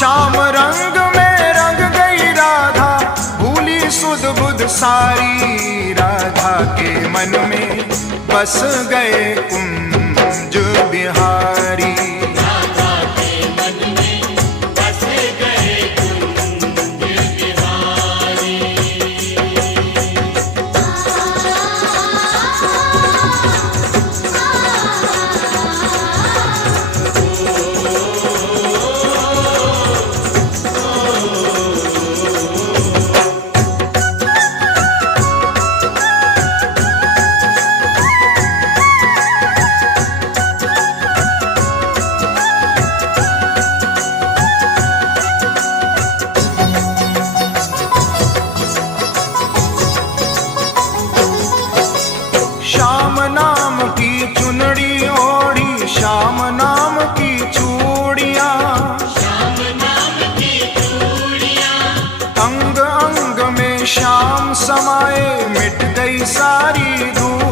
श्याम रंग में रंग गई राधा, भूली सुध बुध सारी। राधा के मन में बस गए कुंज बिहारी। राधा के मन में बस गए कुंज बिहारी। श्याम नाम की चुनड़ी ओढ़ी, श्याम नाम की चूड़ियां, श्याम नाम की चूड़ियां, अंग अंग में श्याम समाए, मिट गई सारी दूर।